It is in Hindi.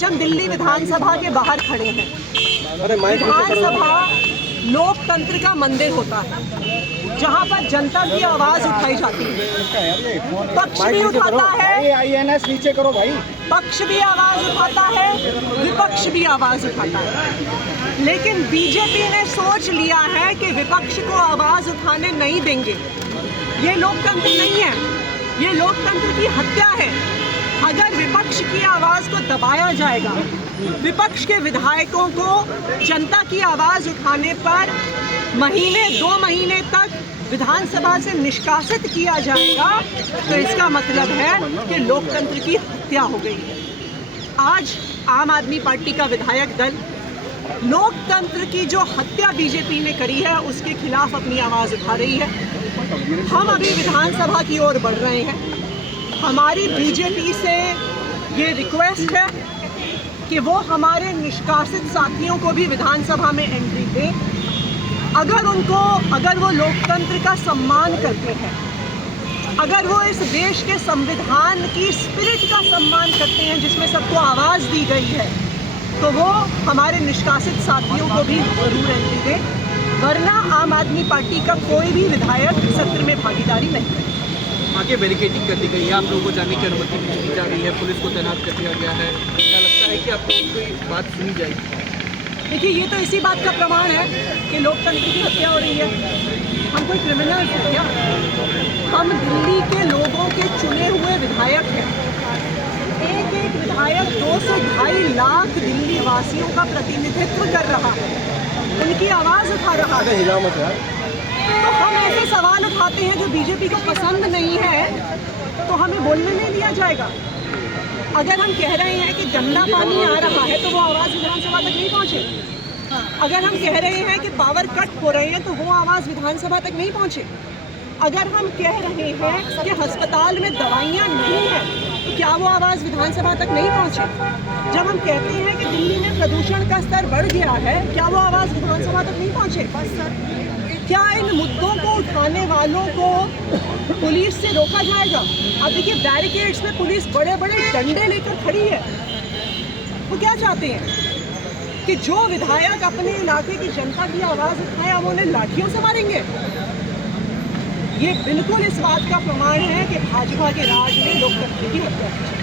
आज हम दिल्ली विधानसभा के बाहर खड़े हैं। विधानसभा लोकतंत्र का मंदिर होता है जहां पर जनता की आवाज उठाई जाती है। पक्ष भी उठाता है, नीचे करो भाई। पक्ष भी आवाज उठाता है, विपक्ष भी आवाज उठाता है। लेकिन बीजेपी ने सोच लिया है कि विपक्ष को आवाज उठाने नहीं देंगे। ये लोकतंत्र नहीं है, ये लोकतंत्र की हत्या है। अगर विपक्ष की आवाज को दबाया जाएगा, विपक्ष के विधायकों को जनता की आवाज उठाने पर महीने 2 महीने तक विधानसभा से निष्कासित किया जाएगा, तो इसका मतलब है कि लोकतंत्र की हत्या हो गई है। आज आम आदमी पार्टी का विधायक दल लोकतंत्र की जो हत्या बीजेपी ने करी है उसके खिलाफ अपनी आवाज उठा रही है। हम अभी विधानसभा की ओर बढ़ रहे हैं। हमारी बीजेपी से ये रिक्वेस्ट है कि वो हमारे निष्कासित साथियों को भी विधानसभा में एंट्री दें। अगर वो लोकतंत्र का सम्मान करते हैं, अगर वो इस देश के संविधान की स्पिरिट का सम्मान करते हैं जिसमें सबको आवाज़ दी गई है, तो वो हमारे निष्कासित साथियों को भी जरूर एंट्री दें, वरना आम आदमी पार्टी का कोई भी विधायक सत्र में भागीदारी नहीं करेगा। आगे बैरिकेडिंग कर दी गई है, आप लोगों को जाने की अनुमति नहीं दी जा रही है, पुलिस को तैनात कर दिया गया है। क्या लगता है कि आप लोगों की बात सुनी जाएगी? देखिए, ये तो इसी बात का प्रमाण है कि लोकतंत्र की हत्या हो रही है। हम कोई क्रिमिनल हैं क्या? हम दिल्ली के लोगों के चुने हुए विधायक हैं। एक एक विधायक 2 से 2.5 लाख दिल्ली वासियों का प्रतिनिधित्व कर रहा है, उनकी आवाज़ उठा रहा है। तो हम ऐसे सवाल उठाते हैं जो बीजेपी को पसंद नहीं है, तो हमें बोलने नहीं दिया जाएगा। अगर हम कह रहे हैं कि गंदा पानी आ रहा है तो वो आवाज़ विधानसभा तक नहीं पहुँचे। अगर हम कह रहे हैं कि पावर कट हो रहे हैं तो वो आवाज़ विधानसभा तक नहीं पहुँचे। अगर हम कह रहे हैं कि अस्पताल में दवाइयाँ नहीं हैं तो क्या वो आवाज़ विधानसभा तक नहीं पहुँचे। जब हम कहते हैं कि दिल्ली में प्रदूषण का स्तर बढ़ गया है, क्या वो आवाज़ विधानसभा तक नहीं पहुँचे। क्या इन मुद्दों को उठाने वालों को पुलिस से रोका जाएगा? अब देखिए, बैरिकेड्स में पुलिस बड़े बड़े डंडे लेकर खड़ी है। वो क्या चाहते हैं कि जो विधायक अपने इलाके की जनता की आवाज़ उठाए, हम उन्हें लाठियों से मारेंगे? ये बिल्कुल इस बात का प्रमाण है कि भाजपा के राज में लोकतंत्र की हत्या है।